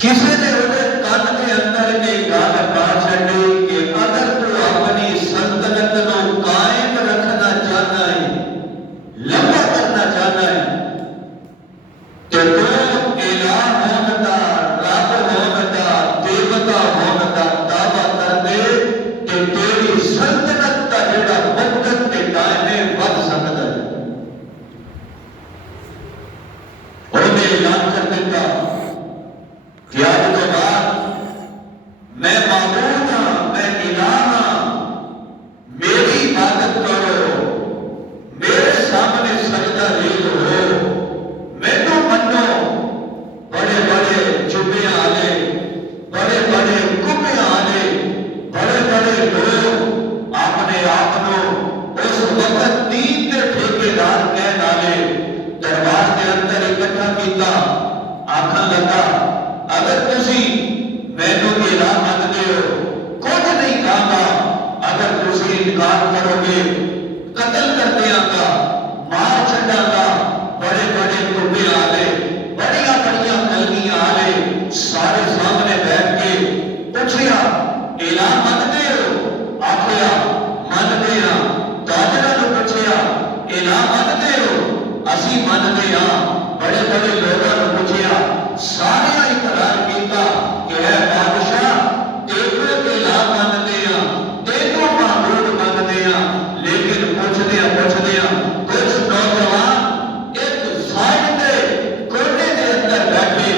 किसी ने उन्हें कान के अंदर के गाल वक्त 3 के ठेकेदार कह डाले दरबार के अंदर इकट्ठा किया आखन लगा अगर तुसी मैनू मेरा मनते हो कुछ नहीं कहा अगर तुसी इनकार करोगे कत्ल कर देंगा मार छड़ांगा बड़े बड़े टुब्बे आ गए बड़िया बड़िया कलगियां आ गए सारे सामने बैठ के पूछिया एला मनते हो आखिया मनते हैं ताजरा ने पूछिया एला मनते हो असी मनते हैं बड़े बड़े लोगों ने पूछिया सारे इकरार किया कि है बादशाह तेरे एला मनते हैं तेरे माबूद मनते हैं लेकिन पूछते हैं कुछ नौजवान एक साइड के कोने के अंदर बैठे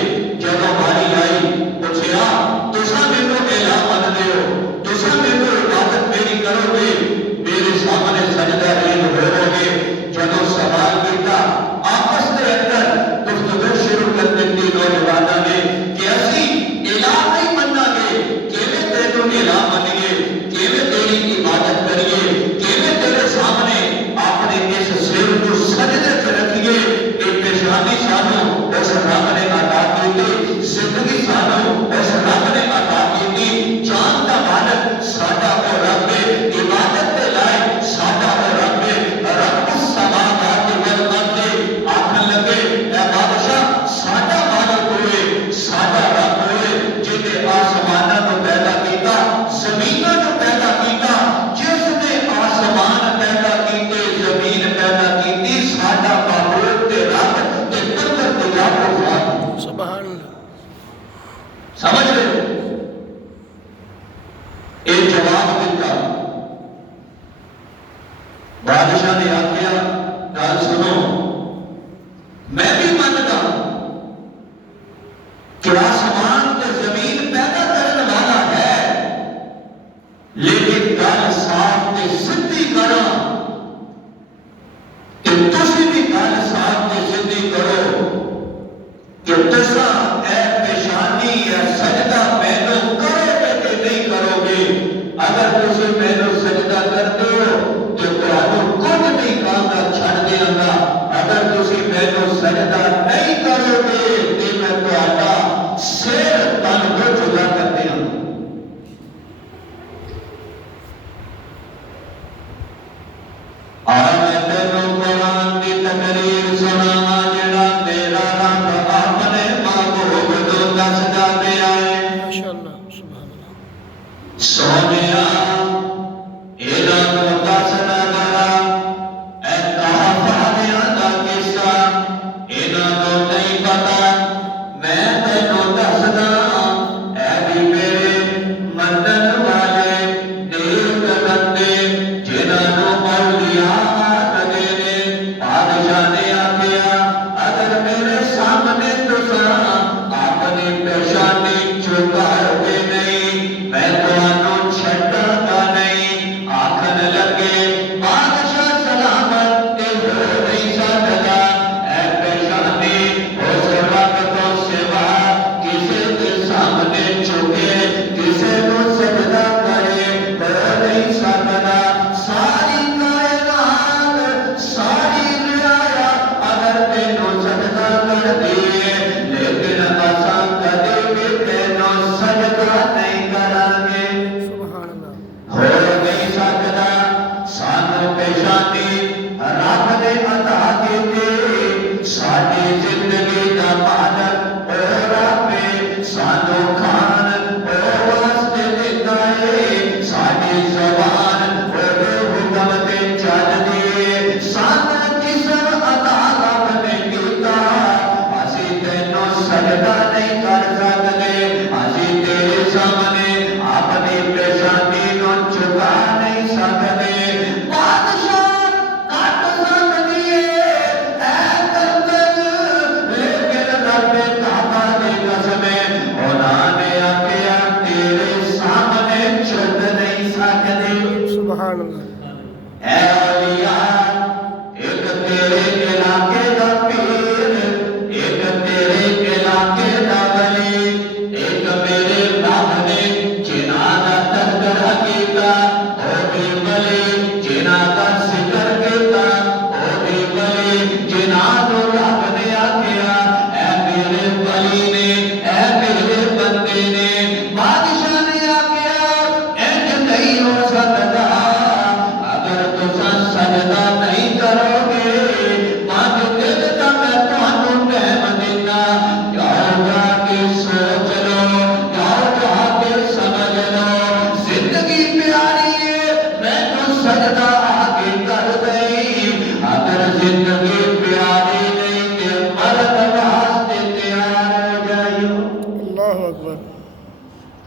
जब हमारी आई पूछिया तुसा मेरे एला मनते हो तुसा मेरे इबादत मेरी करोगे मेरे सामने सजदा रीन होगे जब सवाल किया आपस के अंदर गुफ्तगू शुरू कर दी नौजवानों ने कि असी एला नहीं मनांगे किवें तेनू एला मनिए किवें तेरी इबादत करिए किवें तेरे सामने अपने इस सिर को सजदे च रखिए एक पेशानी सानू उस रब ने अता की जिंदगी सानू उस रब ने अता की जान का मालिक साडा वो रब है इबादत के लायक साडा वो रब है रब समावात वल अर्द आखन लगे ए बादशाह साडा मालिक होए साडा रब होए जिने आसमानां को पैदा किया जमीनां को पैदा किया जिसने आसमान पैदा कीते जमीन पैदा की साडा माबूद ते रब ते कुदरत ते जात सुभान अल्लाह समझ रहे हो एक जवाब दिता बादशाह ने आख्या गल सुनो मैं भी मानता कि आसमान ते जमीन पैदा करने वाला है लेकिन गल साफ ते सिद्धी करो कि तुसी भी गल साफ ते सिद्धी करो कि तुसा ए पेशानी या सजदा मैनू करोगे कि नहीं करोगे अगर तुसी मैनू सजदा करते हो तो तुहानू कुछ नहीं कहना छड़ देंगा अगर तुसी मैनू सजदा नहीं करोगे तो मैं तुहाडा सिर तन को जुदा कर देंगा मैं तेनू कुरान की तकरीर सुनावा जेड़ा तेरा रब अपने महबूब को दसदा पिया है माशाअल्लाह सुभान अल्लाह सोनिया एला को दसदा जरा ए कहानियां दा किस्सा इन्हां को नहीं पता मैं तेनू दसदा ए भी मेरे मनन वाले नेक बंदे जिन्हां नू मौलिया लगे ने बादशाह ने आख्या अगर मेरे सामने तुसा अपनी पेशानी झुकाओगे नहीं मैं तुहानू छड्ड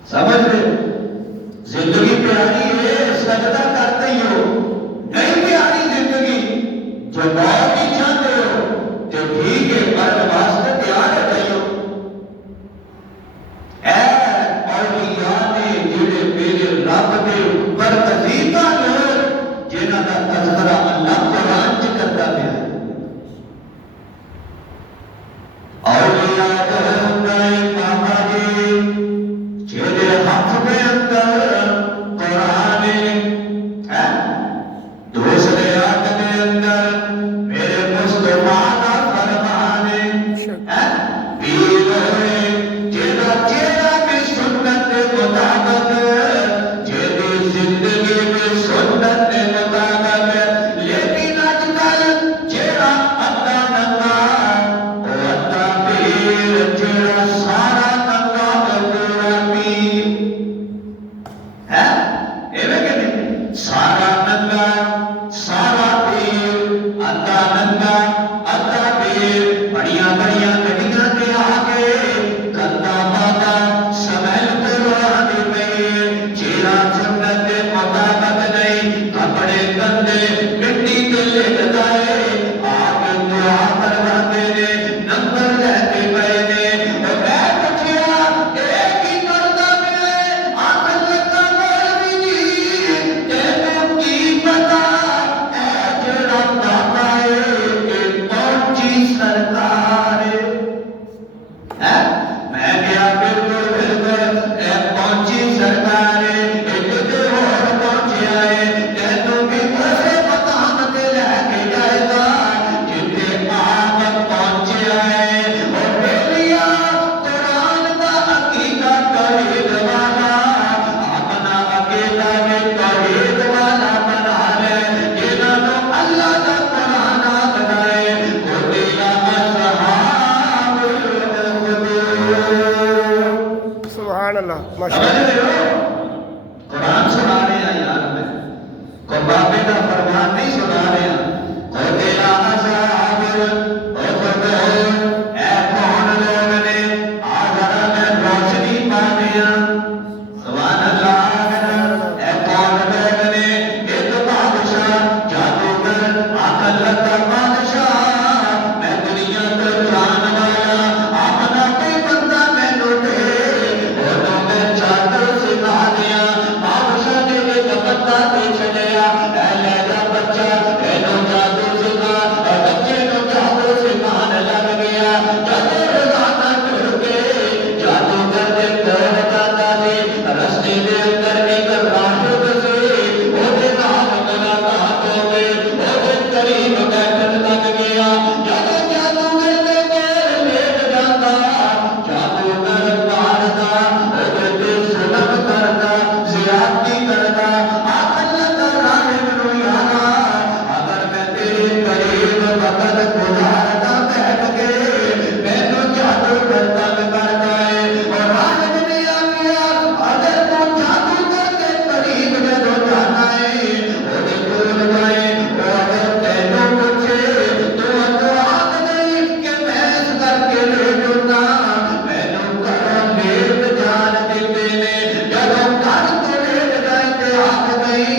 समझ रहे हो? जिंदगी प्यारी है, सजदा करते ही हो। नहीं प्यारी जिंदगी, जो मौत ही चाहते हो तो ठीक है, मरने वास्ते तैयार है भाइयों। औलिया ने जेड़े मेरे रब दे बरकजीदा लोग जिन्हां दा तज़किरा अल्लाह कुरान च करता है। औलिया गए बाबा जी जेड़े हाथ में अंदर कुरान है, दूसरे हाथ में अंदर मेरे मुस्तफा का फरमान है। पीर होए जेड़ा जेड़ा भी सुन्नत के मुताबिक, जेड़ी जिंदगी में सुन्नत के मुताबिक, लेकिन आजकल जेड़ा अद्धा नंगा ओ अद्धा पीर, जेड़ा सारा नंगा ओ पूरा पीर है। एवं के नहीं, सारा नंगा सारा पीर, अद्धा नंगा अद्धा पीर, बढ़िया बढ़िया गड्डियां ते आके गंदा माता समैल करवाने में, जेड़ा सुन्नत के मुताबिक नहीं, कपड़े गंदे मिट्टी ते लेटदा है, आके दुआ करवाते ने, नंबर लेते पए ने। और मैं पूछया एक ही करदा पे आखिर लगा मौलवी जी, तेनू की पता ऐ जेड़ा दाता है ये पहुंची सरकार है। मैं क्या बिल्कुल बिल्कुल ए पहुंची सरकार है, किते होर पहुंचिया है, तेनू भी उसे मकाम ते लेके जाएगा जिथे आप पहुंचिया है। और बेलिया कुरान का अकीदा तौहीद वाला, अपना अकीदा में तौहीद वाला बना ले, जिन्होंने अल्लाह का कुरान बनाए, खुदिया असहाबुल उखदूद। सुभान अल्लाह समझ माशाअल्लाह। रहे हो? कुरान सुना रहे हैं यार, मैं कोई बाबे का फरमान नहीं सुना रहे हैं। खुदिया असहाबुल उखदूद, ऐ कौन लोग ने आ जरा मैं रोशनी पा दिया। सुभान अल्लाह। ऐ कौन लोग ने, एक बादशाह जादूगर अकल का बादशाह, मैं दुनिया को जान वाला, अपना कोई बंदा मैनू दे, ओनू मैं जादू सिखा दिया। बादशाह ने एक बंदा दे छड़िया, ऐ ले जा बच्चा, एनू जादू सिखा। और बच्चे नू जादू सिखाने लग गया। जादू रोजाना टुर के जादूगर दे कोल जाता सी, रस्ते दे अंदर एक राहिब सी, ओदे नाल मुलाकात हो गई, ओदे करीब बैठन लग गया। जदों जादूगर दे कोल लेट जाता, जादूगर मारदा, ओदे ते जुल्म करदा, ज़ियादती करदा। आखिर लगा राहिब नू यारा, अगर मैं तेरे करीब वक्त गुजारदा बैठ के, मैनू जादूगर तंग करदा है। और राहिब ने आखिया, अगर तू जादूगर के करीब जदों जाना है, ओदे कोल जाए, ओ अगर तैनू पूछे तू अगों आख गई कि मैं इस करके लेटूंगा, मैनू घरों लेट जान दिते ने। जदों घर तो लेट गए ते आख गई,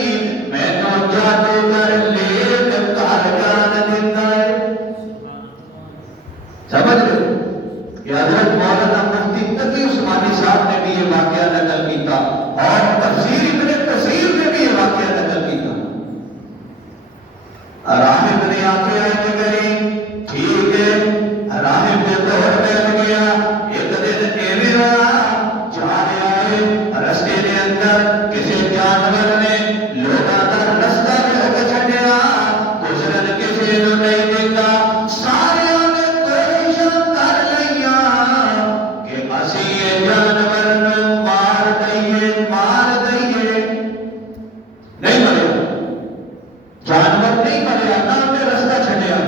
मैनू जादूगर लेट घर जान दिंदा है। समझ रहे हो? ये हजरत मौलाना मुफ्ती तकी उस्मानी साहब ने भी ये वाकया नकल किया, और तफसीर इब्ने कसीर ने भी ये वाकया नकल किया। राहिब ने आके आयत करी, ठीक है, राहिब ने दौड़ बैठ गया। एक दिन एवं रहा, जा रहा है, रस्ते के अंदर किसी जानवर ने लोगों का रास्ता रोक छड़िया, गुजरन किसी को नहीं देता। सारे ने कोशिश कर लिया कि असी ये जानवर नू मार दईए, मार दईए। नहीं मरे, जानवर नहीं मरिया, ना उन्हें रास्ता छड़िया।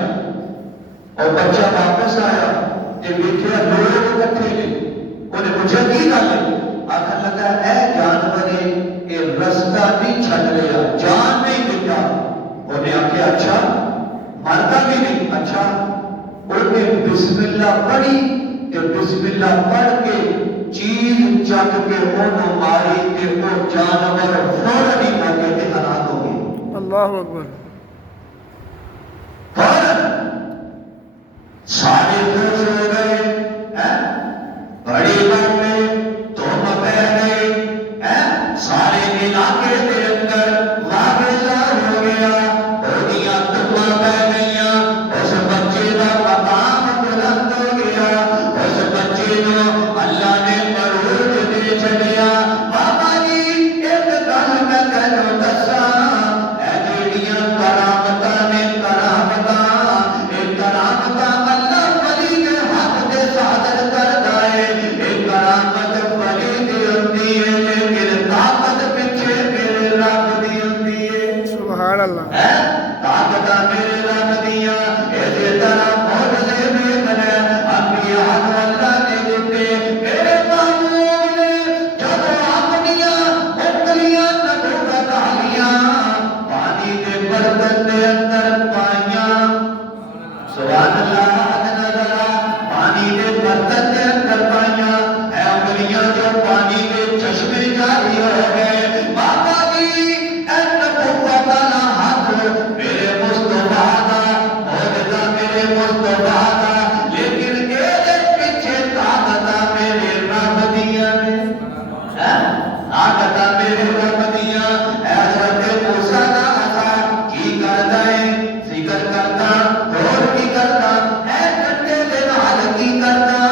और बच्चा वापस आया ते वेखिया लोग इकट्ठे ने, उन्हें पूछा की गल है? आखन लगा ऐ जानवर है, ये रास्ता नहीं छड़ लिया, जान नहीं दिता। उन्हें आखिया अच्छा मरता भी नहीं। अच्छा, उन्हें बिस्मिल्लाह पढ़ी, कि बिस्मिल्लाह पढ़ के चीज चक के ओनू जानवर फौरन ही मौके पे हलाक हो गए। अल्लाह अकबर। फौरन सारे खुश हो गए हैं, बड़ी बात में तुम पै गए हैं, सारे इलाके के अंदर वागेला हो गया, बोलियां तुमा पै गईया, उस बच्चे का मकाम बुलंद हो गया, उस बच्चे को अल्लाह ने मरूज दे छड़िया। बाबा जी एक गल मैं तेनों दसा, ऐ जेड़ियां करामतां ने करामतां, ये करामतां अल्लाह वली के हक दे सादर करदा है, ये करामत वली दी हुंदी है, लेकिन ताकत पिछे मेरे रब दी हुंदी है। सुभान अल्लाह। है ताकत मेरे रब दिया, इसे तरह मौजज़े देखने अंबिया को अल्लाह ने दिते। मेरे महबूब ने जब अपनियां उंगलियां नबूवत आलियां पानी के बर्तन के अंदर पाइयां, सुभान अल्लाह, नजरा पानी के बर्तन के अंदर पाइयां, है उंगलियां जो पानी के चश्मे जारी हो गए। बाबा जी ऐ नबूवत वाला हाथ मेरे मुस्तफा दा, मौजज़ा मेरे मुस्तफा दा, लेकिन एदे पीछे ताकत मेरे रब दियां ने, हैं ताकत मेरे रब दियां। हज़रत मूसा दा असा की करदा है, जिक्र करदा, और की करदा है, डंडे दे नाल की करदा,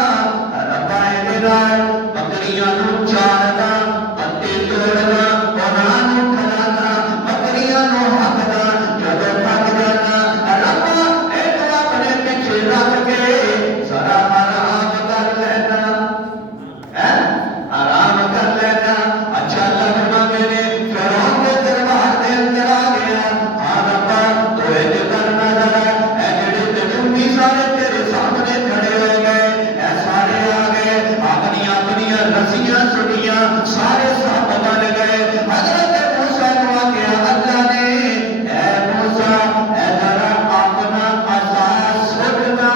रब्बा दे नाल बकरियां नूं चारदा, पत्ते तोड़दा, उन्हां नूं खलादा, बकरियां नूं हकदा, जदों थक जाना रब्बा इहनूं अपने पिछे रख के जरा आराम कर लेना, हैं आराम कर लेना। अच्छा लगना मेरे फिरौन के दरबार के अंदर आ गया। हाँ रब्बा तो इंज करना जरा, ऐ जेड़े नजूमी सारे तेरे सामने खड़े हो गए, ऐ सारे आ गए, अपनी अपनियां रस्सियां सुनियां, सारे साहब बन गए। हजरत मूसा को आख्या अल्लाह ने, ऐ मूसा ऐ जरा अपना असा सुटना,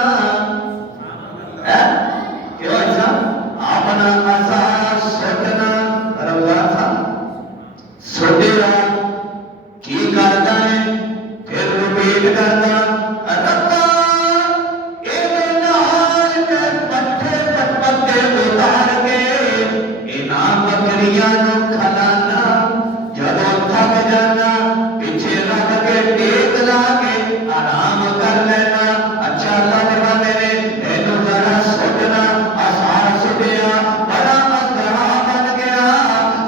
है क्यों ऐसा अपना असा सुटना, रब्बा था सुटेगा की करता है, फिर रिपीट करता, रब्बा इहदे नाल मैं पत्थे पत्ते उतार के इन्हां बकरियां नूं खलाना, जदों थक जाना पिछे रख के टेक ला के आराम कर लेना। अच्छा लगदा मेरे इहनूं जरा सुटना, असा सुटिया, बड़ा मसला बन गया।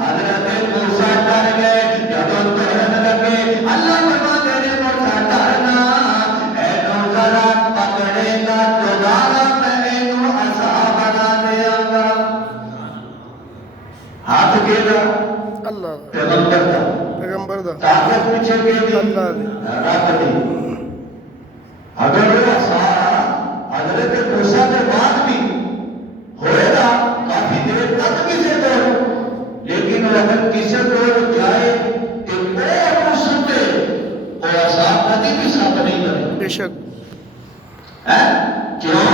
हजरत मूसा डर गए, जदों तुरन लगे अल्लाह फरमाते ने मूसा डरना, इहनूं जरा पकड़ेगा दोबारा मैं इहनूं असा बना देंगा। हाथ केदा अल्लाह पैगंबर दा, पैगंबर दा ताकत पीछे केदी अल्लाह दी। रब दी। अगर वो असा हजरत मूसा के बाद भी होएगा काफी देर तक किसी को, लेकिन वो अगर किसी को जाए तो वो सुनते वो असा कभी भी साफ नहीं करे, बेशक। है क्यों?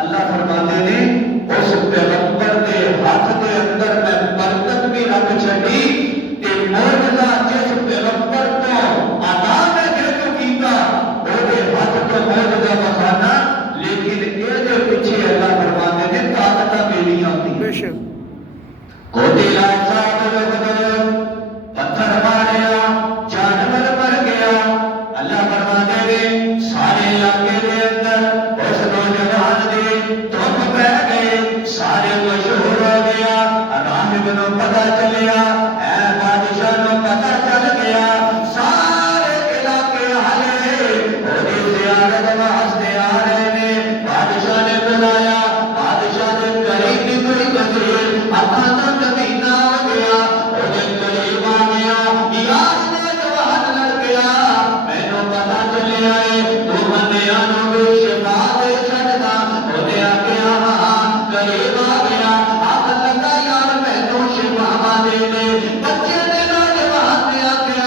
अल्लाह फरमाते ने उस पैगंबर के हाथ के अंदर मैं बरकत भी रख छड़ी, ते मौजज़ा जिस पैगंबर को अता मैं जेतों कीता ओदे हाथ तो मौजज़ा बखाना, लेकिन एदे पीछे अल्लाह फरमाते ने ताकत मेरियां दी। बेशक। कोटी लाए साहब पत्थर मारिया, जानवर मर गया। अल्लाह फरमाते ने सारे इलाके के अंदर उस नौजवान दे तुम पै गए, सारे मशहूर हो गया। राहिब नूं पता चलिया, ऐ बादशाह नूं पता चल गया, सारे इलाके हाले ओदी ज़ियारत वास्ते आ रहे ने। बादशाह ने बुलाया, बादशाह दे करीब भी कोई वज़ीर अता दा नबीना हो गया, ओदे करीब आ गया, यार नौजवान लड़ गया, मैनूं पता चलिया है तू बंदियां नूं भी शिफा दे छड्डदा। ओदे आख्या हाँ, करीब आ गया, आख लगा यार मैनूं शिफा दे दे। बच्चे ने नौजवान ने आख्या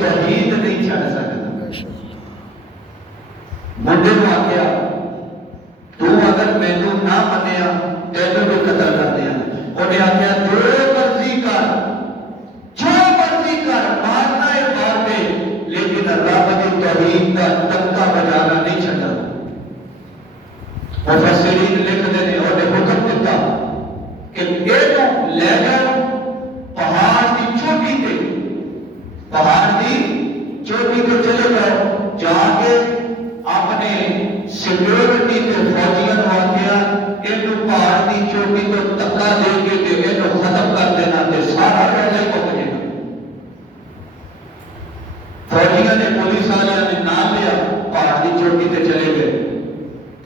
तौहीद नहीं छड़ सकता। बेशक मुंडे को आख्या तू अगर मैनू ना मनिया तेनू भी कतल कर दिया। उन्हें आख्या जो मर्जी कर, मारना है मार दे, लेकिन रब की तौहीद का तबका बजाना नहीं छड़ा। मुफस्सिरीन लिखते हैं और हुक्म दिता कि एनू ले जाओ पहाड़ की चोटी पे, चले जाओ, जाके अपने सिक्योरिटी के फौजियों को आख्या इनू पहाड़ की चोटी को धक्का दे के इनू खत्म कर देना ते सारा पहले मुक जाएगा। फौजियों ने, पुलिस वाले ने नाम लिया, पहाड़ की चोटी पे चले गए।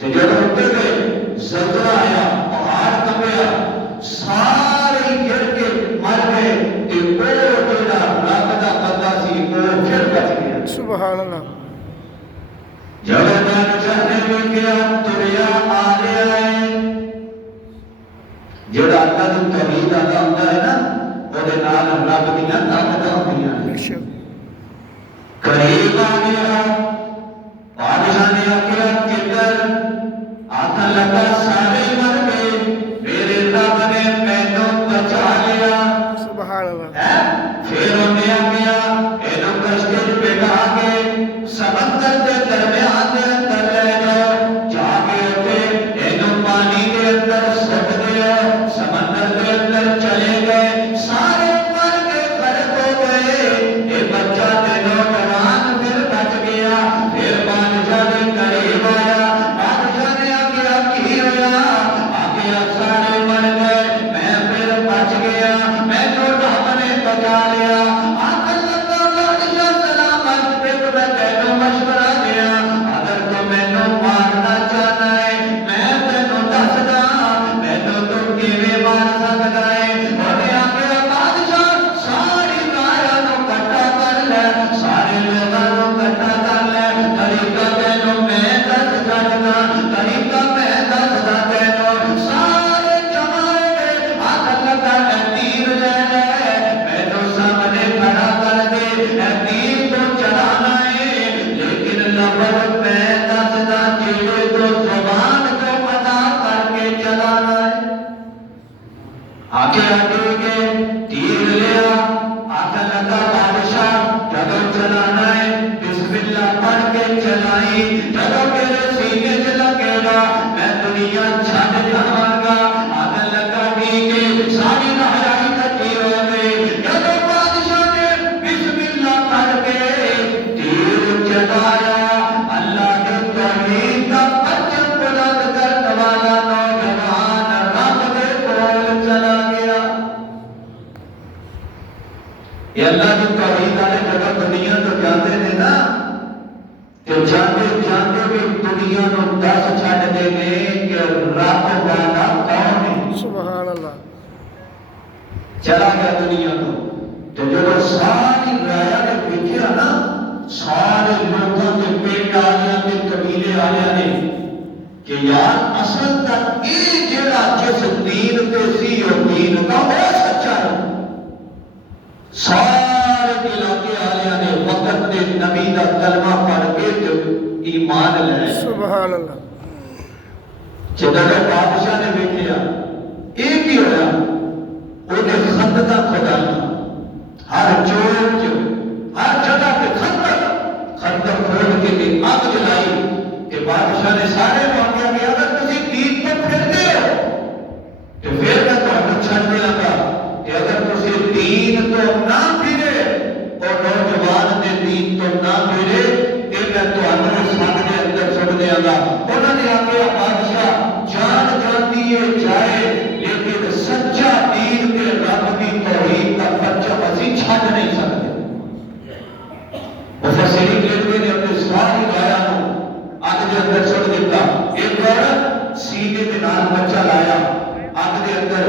तो जब उठते गए ज़लज़ला आया, पहाड़ कंबया, सारे गिर के मर गए। ते वो जेड़ा रब दा बंदा सी वो फिर बच गया। सुभान अल्लाह। जब बादशाह ने वेख्या तुरिया आ रहा है, जेड़ा अल्लाह दी तौहीद अदा हुंदा है ना, ओदे नाल रब दी ताकत होंदियां ने। बेशक करीब आ गया, बादशाह ने आख्या किधर, आखन लगा सारे मर गए, मेरे रब ने मैनू बचा लिया। सुभान अल्लाह। फिर उन्हें आख्या इनू कश्ती च बिठा के समंदर के दरमियान दे अंदर ले जाओ, जाके उठे इनू पानी के अंदर सुट दिया। समंदर के अंदर चले गए, सारे मर के खड़े हो गए। ये बच्चा दिनों जवान फिर बच गया। फिर बादशाह के करीब आया, बादशाह ने आख्या की होया, आख्या सारे मर गए, मैं फिर बच गया, मैनू रब ने बचा लिया। आखन लगा बादशाह सलामत, फिर मैं तेनू मशवरा दिया, अगर तू मैनू मारना चाहता है मैं तेनू दसदा, मैनू तू किवें मार सकदा है। उन्हें आख्या बादशाह सारी काया नू इकट्ठा कर ले, सारे लोगां नू इकट्ठा कर ले, तरीका तेनू मैं दस छड्डदा, तरीका मैं दसदा तेनू। सारे जमा हो गए, आखन लगा ए तीर ले ले, मैनू सामने खड़ा कर दे, ए तीर तो चलाना है, लेकिन लफ्ज़ मैं दसदा जेड़े तो ज़ुबान को अदा करके चलाना है। आगे गए, तीर लिया, आखन लगा बादशाह जदों चलाना है बिस्मिल्लाह पढ़ के चलाई, जदों मेरे सीने च लगेगा मैं दुनिया छड्ड जावांगा। आखन लगा ठीक है, सारी लहराई इकट्ठी हो गई। जदों बादशाह ने बिस्मिल्लाह पढ़ के तीर चलाया, अल्लाह की तौहीद का परचम बुलंद करने वाला नौजवान रब दे कोल चला गया। ये अल्लाह की तौहीद वाले जब दुनिया तो जाते थे ना, तो जाते जाते भी दुनिया को दस छड्ड देंगे कि रब वाला कौन है। सुभान अल्लाह। चला गया दुनिया को। तो जब सारी राया ने देखा ना, सारे लोगों के पेट आलिया के कबीले आलिया ने कि यार असल तक ये जेड़ा जिस दीन पे सी और दीन का वो सच्चा है। सारे इलाके आलिया ने वक्त के नबी का कलमा पढ़ के ईमान लाया। सुभान अल्लाह। जब बादशाह ने देखा एक ही होया, उन्हें खंदका खुदाया, हर चौक हर जगह पे खंदक खोद के आग जलाई। कि बादशाह ने सारे वाक्या कि अगर तुम दीन को फिरते हो तो फिर मैं तुम्हें छड़ देंगा, कि अगर तुम दीन तो ना फिरे और नौजवान ने दीन तो ना फिरे तो मैं तुम्हें सट के अंदर सुट देंगा। उन्होंने आख्या बादशाह जान जाती है जाए, लेकिन सच्चा दीन के रब की तौहीद का परचम असीं छड्ड नहीं सकते। मुफस्सिरीन लिखते ने अपने सारी राया को अग के अंदर सुट दिता। एक औरत सीने के नाल बच्चा लाया, अग के अंदर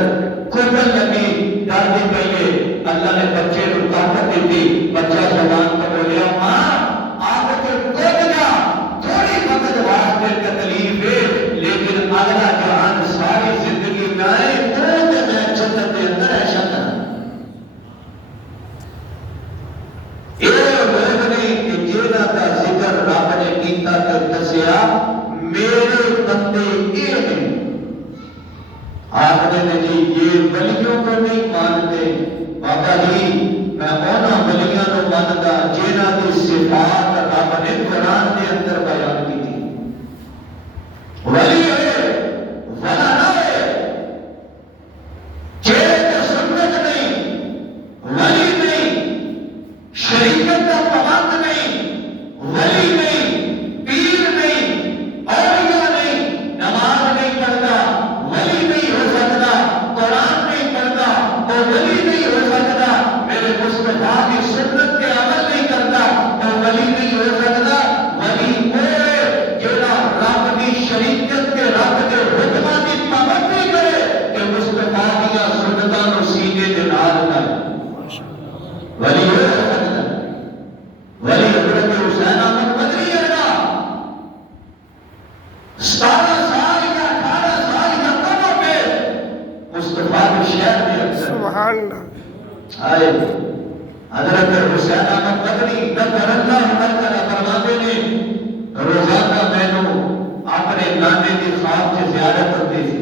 कुबल लगी, डरती पई है। अल्लाह ने बच्चे को ताकत दी, बच्चा जवान को बोलिया मां आग के कूद जा, थोड़ी वक्त वास्ते तकलीफ है, लेकिन अगला जहान सारी जिंदगी में आए कूद मैं जन्नत के अंदर ऐशा कर। मेरे बंदे ये हैं। आखिर ने जी ये वलियों को नहीं मानते बाबा जी, मैं उन्होंने वलियों को मानता जिन्हां की सिफात रब ने कुरान के अंदर बयान की थी। वली है वला ना है, चेहरे ते सुन्नत नहीं, वली नहीं, शरीयत का पाबंद नहीं, वली नहीं, पीर नहीं, औलिया नहीं, नमाज नहीं पढ़ता वली नहीं हो सकता, कुरान नहीं पढ़ता वो वली नहीं हो सकता, मेरे मुस्तफा की सुन्नत के अमल नहीं करता वो वली नहीं हो सकता। वली वो है जेड़ा रब की शरीयत के रब के हुक्मां की पाबंदी करे कि मुस्तफा दी सुन्नतां नूं सीने दे नाल करे, वली हो सकता। वली हजरत हुसैन अहमद बदरी वर्गा 17 साल या 18 साल या कम पे मुस्तफा के शहर में अक्सर सुभान अल्लाह। आए हजरत हुसैन अहमद बदरी नज़र अल्लाह तआला फरमाते ने रोजाना मैनू अपने नाने की ख्वाब से ज़ियारत होती थी।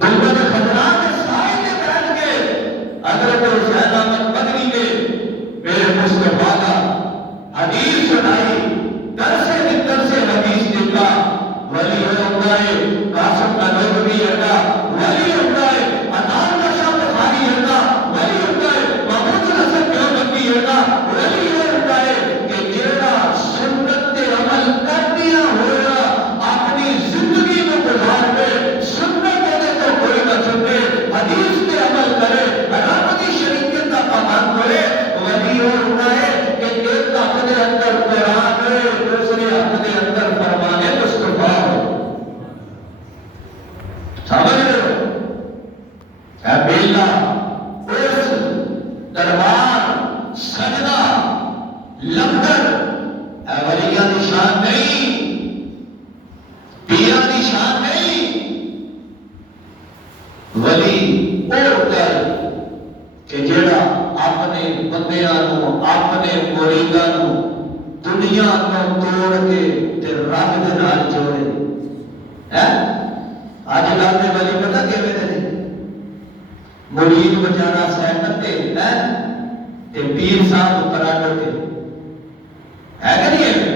गुंबद खजरा के साए में बैठ के हजरत हुसैन अहमद बदरी ने मेरे मुस्तफा का हदीस सुनाई, तरसे भी तरसे हदीस देता। वली होता है कासिम का नबवी है, वली होता है अतान का शाह बुखारी है, वली होता है महमूद हसन देवबंदी है, वली होता है कि जेड़ा सुन्नत पे अमल कर दिया होगा अपनी जिंदगी में गुजार पे सुन्नत होने तो कोई ना छुपे, हदीस पे अमल करे, रब की शरीयत का पाबंद करे। वली होता है कि एक हाथ के अंदर कुरान है, दूसरे हाथ के अंदर फरमाने मुस्तफा है। समझ रहे हो? ऐ बेला उस दरबार सजदा लंगर ऐ वलिया की शान नहीं, पिया की शान नहीं। वली वो होता है कि जेड़ा अपने बंदियां नूं अपने मुरीदां नूं दुनिया तो तोड़ के ते रब दे नाल जोड़े है। अजकल दे वली पता किवें दे ने, मुरीद बेचारा साइकिल ते है ते पीर साहब उत्तराखंड ते है कि नहीं है?